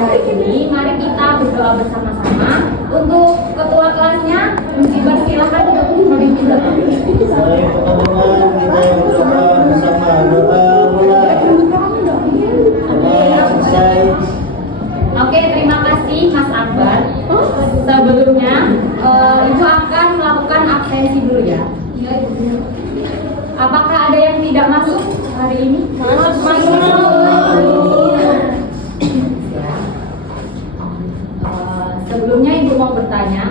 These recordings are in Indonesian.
hari ini, mari kita berdoa bersama-sama. Untuk ketua kelasnya, dipersilakan untuk memimpin doa. Mari kita dengan kita yang berdoa bersama. Doa mulai. Selesai. Oke, terima kasih Mas Akbar. Sebelumnya, Ibu akan melakukan absensi dulu ya. Apakah ada yang tidak masuk hari ini? Sebelumnya Ibu mau bertanya,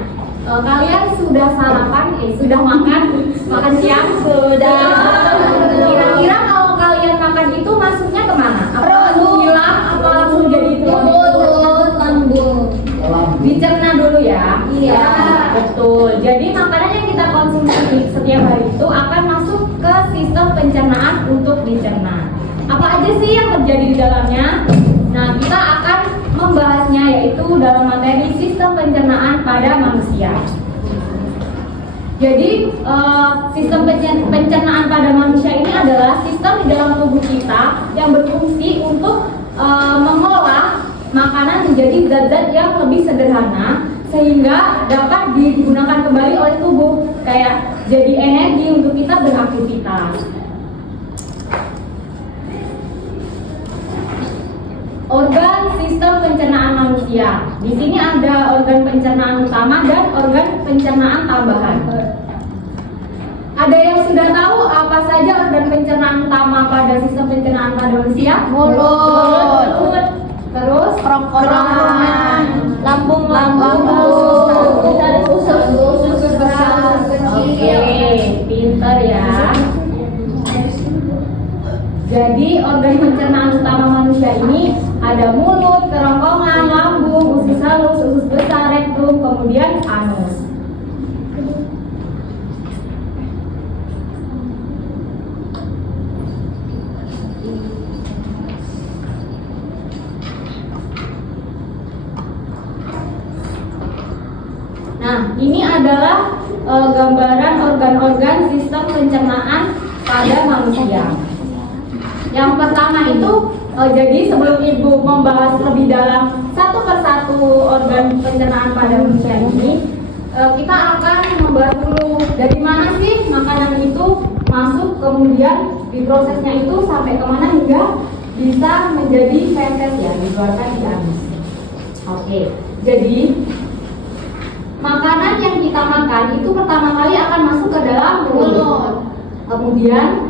kalian sudah sarapan? Sudah makan? Makan siang? Sudah. Kira-kira kalau kalian makan itu masuknya kemana? Apa langsung hilang? Apa langsung jadi Mulut, lambung. dicerna dulu ya? Iya. Betul. Jadi makanan yang kita konsumsi setiap hari itu akan masuk ke sistem pencernaan untuk dicerna. Apa aja sih yang terjadi di dalamnya? Nah, kita akan membahasnya yaitu dalam materi sistem pencernaan pada manusia. Jadi sistem pencernaan pada manusia ini adalah sistem di dalam tubuh kita yang berfungsi untuk mengolah makanan menjadi zat-zat yang lebih sederhana sehingga dapat digunakan kembali oleh tubuh kayak jadi energi untuk kita beraktivitas. Organ sistem pencernaan manusia. Di sini ada organ pencernaan utama dan organ pencernaan tambahan. Ada yang sudah tahu apa saja organ pencernaan utama pada sistem pencernaan pada manusia? Mulut. Terus Kerongkongan. Lambung. Usus besar, Oke, kecil. pinter ya. Jadi organ pencernaan utama manusia ini ada mulut, kerongkongan, lambung, usus halus, usus besar, rektum, kemudian anus. Nah, ini adalah gambaran organ-organ sistem pencernaan pada manusia. Yang pertama itu, jadi sebelum Ibu membahas lebih dalam satu persatu organ pencernaan pada manusia ini, kita akan membahas dulu dari mana sih makanan itu masuk, kemudian diprosesnya itu sampai kemana hingga bisa menjadi feses ya, dikeluarkan di anus. Oke, jadi makanan yang kita makan itu pertama kali akan masuk ke dalam mulut. Kemudian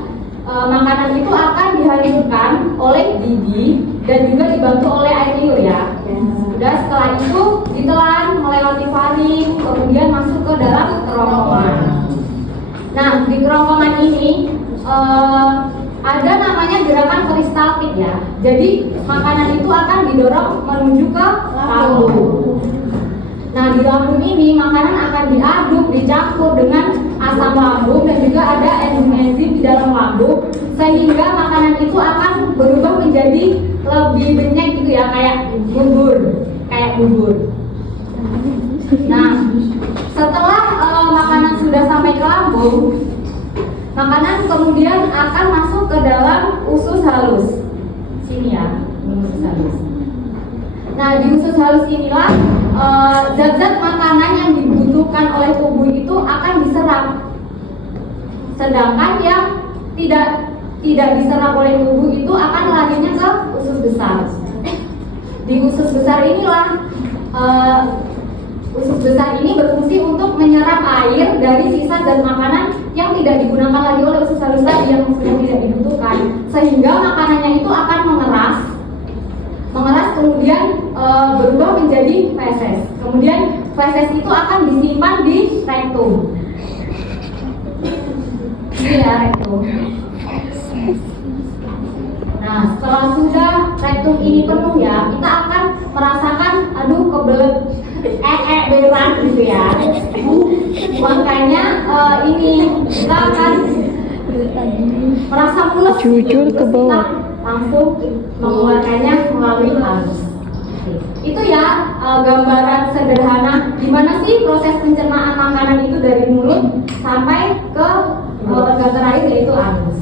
makanan itu akan dihancurkan oleh gigi dan juga dibantu oleh air liur ya. Sudah setelah itu ditelan melewati faring, kemudian masuk ke dalam kerongkongan. Nah, di kerongkongan ini ada namanya gerakan peristaltik ya. Jadi makanan itu akan didorong menuju ke lambung. Nah, di lambung ini makanan akan diaduk, dicampur dengan asam lambung dan juga ada enzim-enzim di dalam lambung sehingga makanan itu akan berubah menjadi lebih benyek gitu ya, kayak bubur. Nah, setelah makanan sudah sampai ke lambung, makanan kemudian akan masuk ke dalam usus halus. Sini ya, ini usus halus. Nah, di usus halus inilah zat-zat makanan yang dibutuhkan oleh tubuh itu akan diserap. Sedangkan yang tidak diserap oleh tubuh itu akan larinya ke usus besar. Di usus besar inilah usus besar ini berfungsi untuk menyerap air dari sisa zat makanan yang tidak digunakan lagi oleh usus halus tadi yang sudah tidak dibutuhkan, sehingga makanannya itu akan mengeras kemudian berubah menjadi feses. Kemudian feses itu akan disimpan di rektum. Ini ya rektum. Nah, setelah sudah rektum ini penuh ya, kita akan merasakan kebelet berat gitu ya. Makanya ini kita akan merasa mules. Jujur ke bawah. Langsung mengeluarkannya melalui anus. Itu ya gambaran sederhana gimana sih proses pencernaan makanan itu dari mulut sampai ke organ terakhir yaitu anus.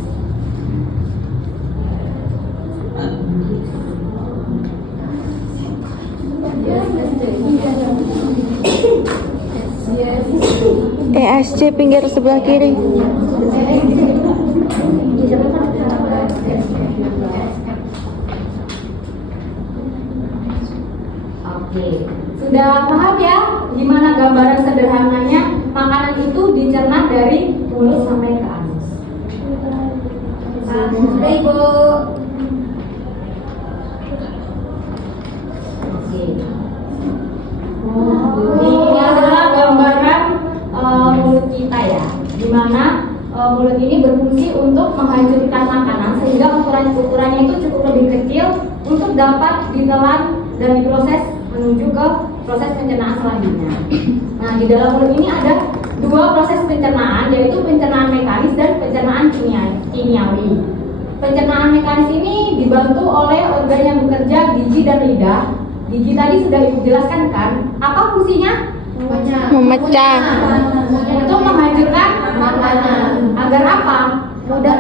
ESC pinggir sebelah kiri. Oke, sudah paham ya gimana gambaran sederhananya makanan itu dicerna dari mulut sampai ke anus. Sudah Ibu. Oke. Ini adalah gambaran mulut kita ya, dimana mulut ini berfungsi untuk menghancurkan makanan sehingga ukurannya itu cukup lebih kecil untuk dapat ditelan dan diproses menuju ke proses pencernaan selanjutnya. Nah, di dalam mulut ini ada dua proses pencernaan, yaitu pencernaan mekanis dan pencernaan kimiawi. Pencernaan mekanis ini dibantu oleh organ yang bekerja, gigi dan lidah. Gigi tadi sudah Ibu jelaskan kan? Apa fungsinya? Memecah. Untuk menghancurkan makanan. Agar apa? Mudah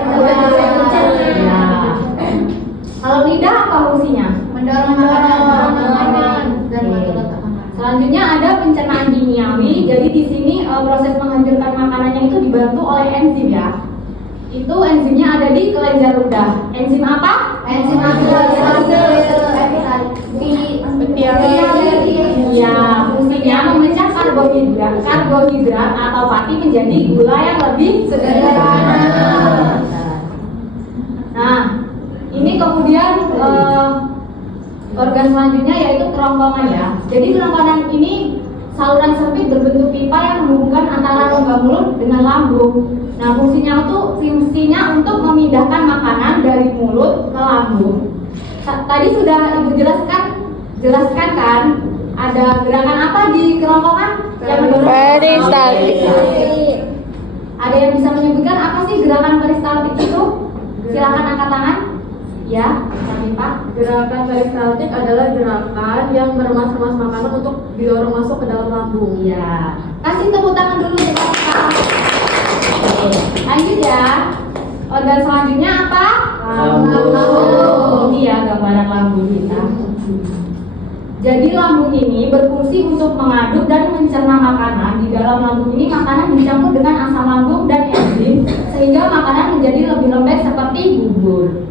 Ya. Kalau lidah apa fungsinya? mendorong makanan. Selanjutnya ada pencernaan kimiawi. Jadi di sini proses menghancurkan makanannya itu dibantu oleh enzim ya. Itu enzimnya ada di kelenjar ludah. Enzim apa? Enzim Ya, fungsinya memecah karbohidrat atau pati menjadi gula yang lebih sederhana. Nah, ini kemudian organ selanjutnya yaitu kerongkongan ya. Jadi kerongkongan ini saluran sempit berbentuk pipa yang menghubungkan antara rongga mulut dengan lambung. Nah, fungsinya untuk memindahkan makanan dari mulut ke lambung. Tadi sudah Ibu jelaskan kan? Ada gerakan apa di kerongkongan yang mendorong? Peristaltik. Ada yang bisa menyebutkan apa sih gerakan peristaltik itu? Silakan angkat tangan. Ya, Pak. Gerakan peristaltik adalah gerakan yang meremas-remas makanan untuk didorong masuk ke dalam lambung. Iya. Kasih tepuk tangan dulu untuk Pak. Oke, lanjut ya. Organ selanjutnya apa? Lambung. Ini ya gambaran lambung kita. Jadi lambung ini berfungsi untuk mengaduk dan mencerna makanan. Di dalam lambung ini makanan dicampur dengan asam lambung dan enzim sehingga makanan menjadi lebih lembek seperti bubur.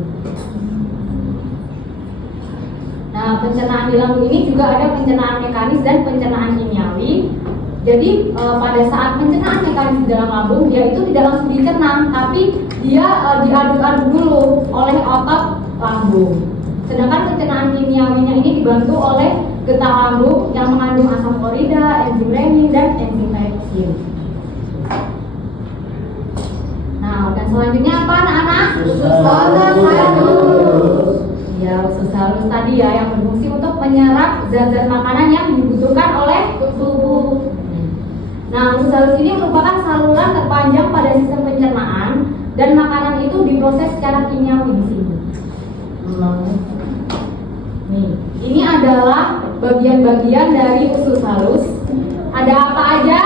Nah, pencernaan di lambung ini juga ada pencernaan mekanis dan pencernaan kimiawi. Jadi pada saat pencernaan mekanis di dalam lambung, dia itu tidak langsung dicerna, tapi dia diaduk-aduk dulu oleh otot lambung. Sedangkan pencernaan kimiawinya ini dibantu oleh getah lambung yang mengandung asam klorida, enzim renin, dan enzim pepsin. Nah, organ selanjutnya apa anak-anak? Usus halus. Ya, usus halus tadi ya yang berfungsi untuk menyerap zat-zat makanan yang dibutuhkan oleh tubuh. Nah, usus halus ini merupakan saluran terpanjang pada sistem pencernaan dan makanan itu diproses secara kimiawi di sini. Nih, ini adalah bagian-bagian dari usus halus. Ada apa aja?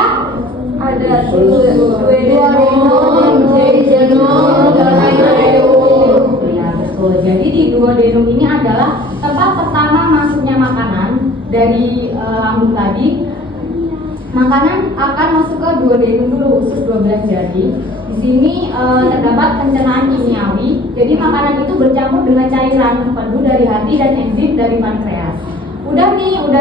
Ada duodenum, jejunum, dan duodenum. Ya, betul. Jadi di duodenum ini adalah tempat pertama masuknya makanan dari lambung tadi. Makanan akan masuk ke duodenum dulu, usus 12 jari. Di sini terdapat pencernaan kimiawi. Jadi makanan itu bercampur dengan cairan empedu dari hati dan enzim dari pankreas. Udah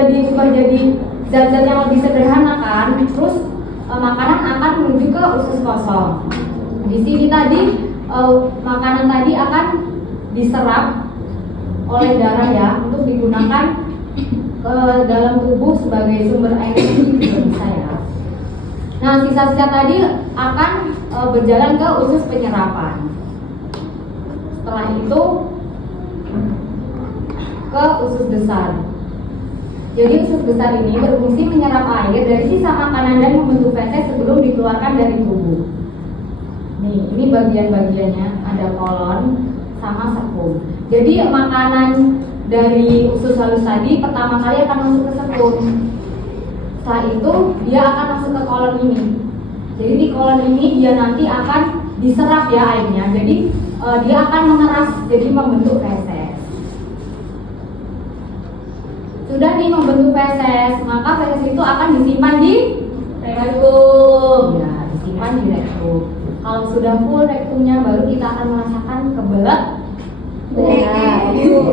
diubah jadi zat-zat yang lebih sederhana kan. Terus makanan akan menuju ke usus kosong. Di sini tadi makanan tadi akan diserap oleh darah ya untuk digunakan ke dalam tubuh sebagai sumber energi juga bisa ya. Nah, sisa-sisa tadi akan berjalan ke usus penyerapan. Setelah itu ke usus besar. Jadi usus besar ini berfungsi menyerap air dari sisa makanan dan membentuk feses sebelum dikeluarkan dari tubuh. Nih, ini bagian-bagiannya, ada kolon sama sekum. Jadi makanan dari usus halus tadi pertama kali akan masuk ke sekum. Setelah itu dia akan masuk ke kolon ini. Jadi di kolon ini dia nanti akan diserap ya airnya. Jadi dia akan mengeras jadi membentuk feses. sudah nih membentuk feses, maka feses itu akan disimpan di rektum. Ya, disimpan di rektum. Kalau sudah full rektumnya, baru kita akan merasakan kebelet.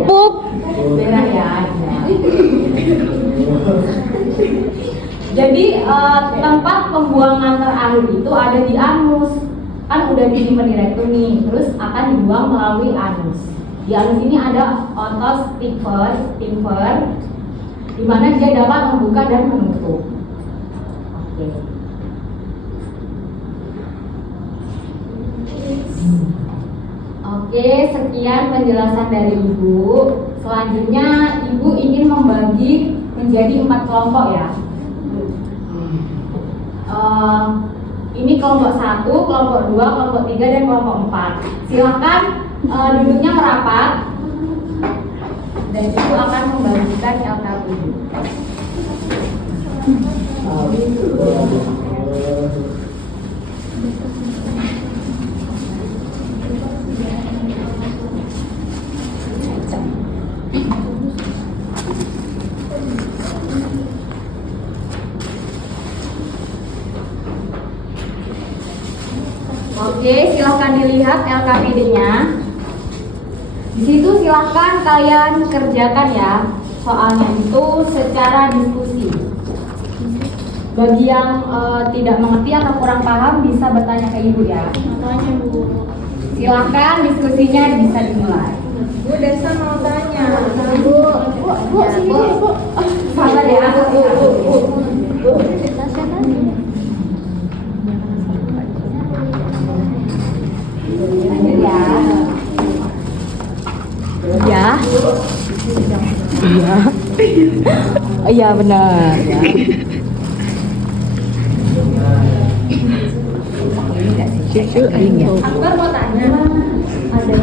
Pup. Benar ya. Jadi tempat pembuangan terakhir itu ada di anus. Kan udah disimpan di rektum nih, terus akan dibuang melalui anus. Di anus ini ada otot sphincter, di mana dia dapat membuka dan menutup. Oke. Oke, sekian penjelasan dari Ibu. Selanjutnya Ibu ingin membagi menjadi 4 kelompok ya. Ini kelompok 1, kelompok 2, kelompok 3, dan kelompok 4. Silakan duduknya merapat dan Ibu akan membagikan LKP. Oke, silahkan dilihat LKPD-nya. Di situ silahkan kalian kerjakan ya soalnya itu secara diskusi. Bagi yang tidak mengerti atau kurang paham bisa bertanya ke Ibu ya. Tanya Bu. Silahkan diskusinya bisa dimulai. Bu Desa mau tanya. Bu, sini Bu. Sabar ya, Bu. Lanjut ya. Ya. Iya. Iya benar ya. Cucu ini. Akbar mau tanya. Ada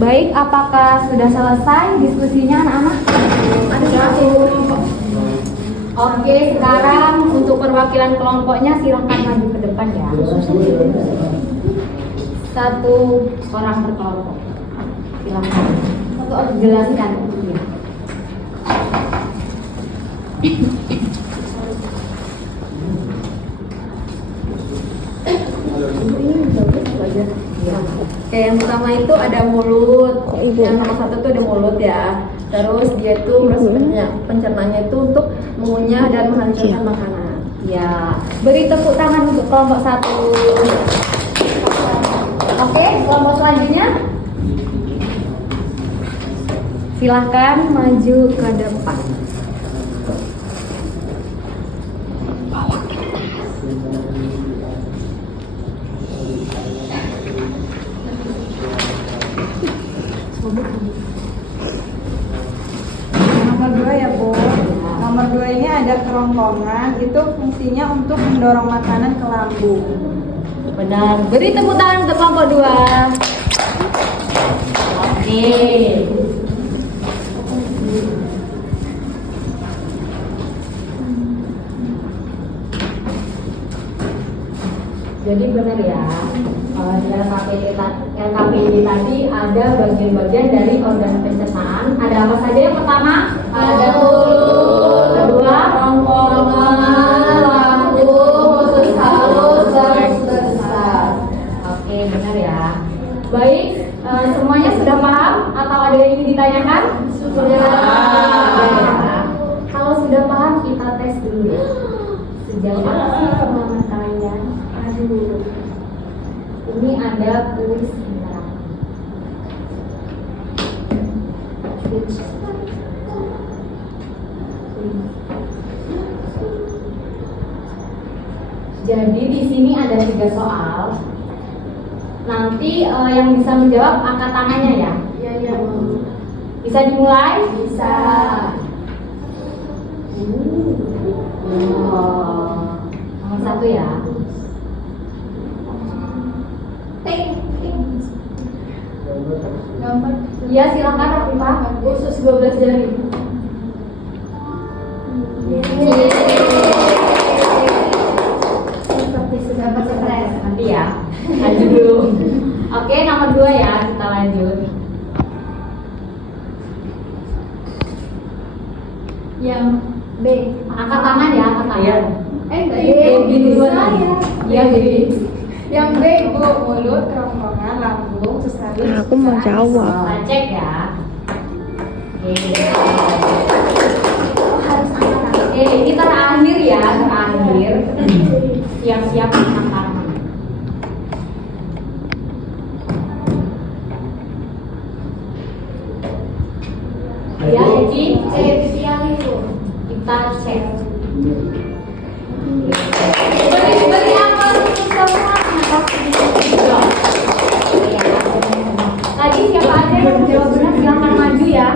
Baik, apakah sudah selesai diskusinya anak-anak? Oke, sekarang untuk perwakilan kelompoknya silahkan maju ke depan ya. 1 orang per kelompok. Silahkan. Untuk jelaskan. Ya. Oke, yang pertama itu ada mulut. Yang nomor 1 itu ada mulut ya. Terus dia itu pencernaannya itu untuk mengunyah dan menghancurkan makanan. Ya, beri tepuk tangan untuk kelompok 1. Oke, kelompok selanjutnya. Silahkan maju ke depan. Nomor 2 ya Bu. Nomor 2 ini ada kerongkongan, itu fungsinya untuk mendorong makanan ke lambung. Benar. Beri tepuk tangan untuk kelompok 2. Oke. Jadi benar ya, di LKPD tadi ada bagian-bagian dari organ pencernaan. Ada apa saja? Yang pertama ada mulut, kedua kerongkongan, lambung, usus halus, dan besar. Oke, benar ya. Baik, semuanya sudah paham atau ada yang ingin ditanyakan? Sudah. Kalau sudah paham kita tes dulu ya. Sejauh mana sih pemahaman kalian? Ini ada kuis interaktif. Jadi di sini ada 3 soal. Nanti yang bisa menjawab angkat tangannya ya. Iya. Bisa dimulai? Bisa. Nomor 1 ya. Gambar. Ya silakan Rafifah. Usus 12 jari. Oke, nomor 2 ya, kita lanjut. Yang B. Angkat tangan ya, angkat tangan. B duluan. Iya, B. Yang B Bu, mulut, kerongkongan, lambung, sesaji. Aku mau jawab. Kita cek ya. Oke. Oke, ini terakhir ya, terakhir. Siap-siap angkat tangan. Ya, Eci, yang itu kita cek. Beri apa semua? Tadi siapa aja yang menjawab benar silahkan maju ya.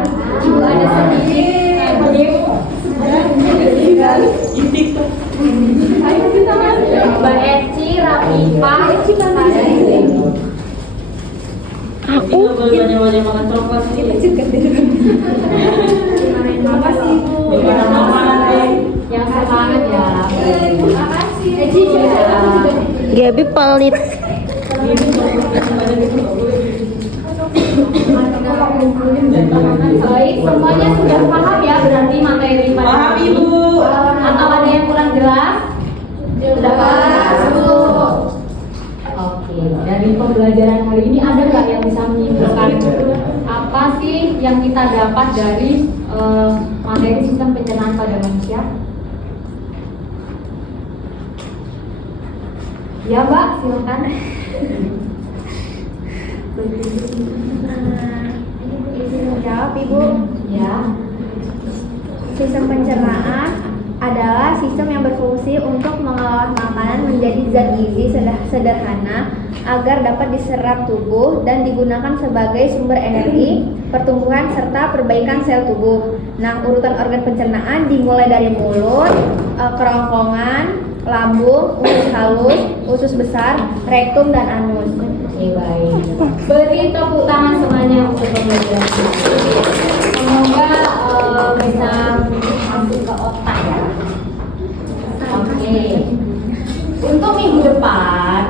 Ibu ada sedikit. Mbak Eci, Rafifa, Aku Banyak makan coklat sih. Apa sih Bu? yang semangat ya. Terima kasih. Eci juga. Gaby pelit. Baik, semuanya sudah paham ya berarti materi pada Paham, hari ini? Ibu. Atau ada yang kurang jelas? Sudah paham, Bu. Oke, dari pembelajaran hari ini ada nggak yang bisa menyimpulkan apa sih yang kita dapat dari materi sistem pencernaan pada manusia? Ya Mbak, silakan. Jawab Ibu. Ya. Sistem pencernaan adalah sistem yang berfungsi untuk mengolah makanan menjadi zat gizi sederhana agar dapat diserap tubuh dan digunakan sebagai sumber energi, pertumbuhan serta perbaikan sel tubuh. Nah, urutan organ pencernaan dimulai dari mulut, kerongkongan, lambung, usus halus, usus besar, rektum dan anus. Oke, baik. Beri tepuk tangan semuanya untuk pembelajaran. Semoga bisa masuk ke otak ya. Oke. Untuk minggu depan,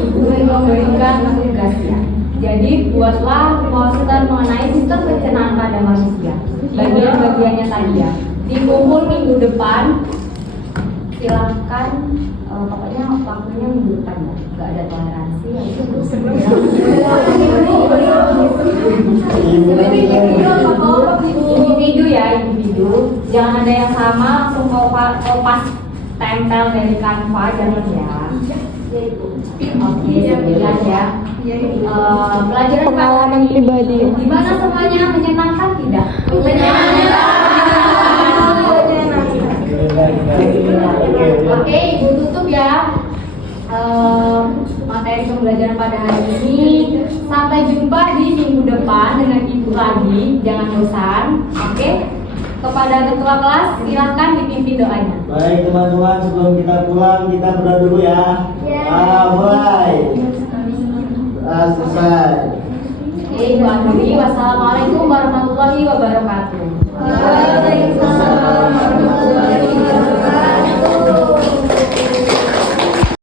Ibu memberikan tugas ya. Jadi buatlah poster mengenai sistem pencernaan pada manusia. Bagian-bagiannya tadi ya. Dikumpul minggu depan. Silahkan, pokoknya waktunya minggu depan ya. Gak ada toleransi. Individu ya, individu. Jangan ada yang sama langsung kopas tempel dari Canva, jangan ya. Oke, sekian ya. Pelajaran Pengalaman kali ini. pribadi. Gimana semuanya, menyenangkan tidak? Oke, Ibu tutup ya materi pembelajaran pada hari ini. Sampai jumpa di minggu depan dengan Ibu lagi. Jangan bosan. Oke. Kepada ketua kelas silakan dipimpin doanya. Baik teman-teman, sebelum kita pulang kita berdoa dulu ya. Mulai. Selesai. Oke, Ibu akhiri. Wassalamualaikum warahmatullahi wabarakatuh. Waalaikumsalam.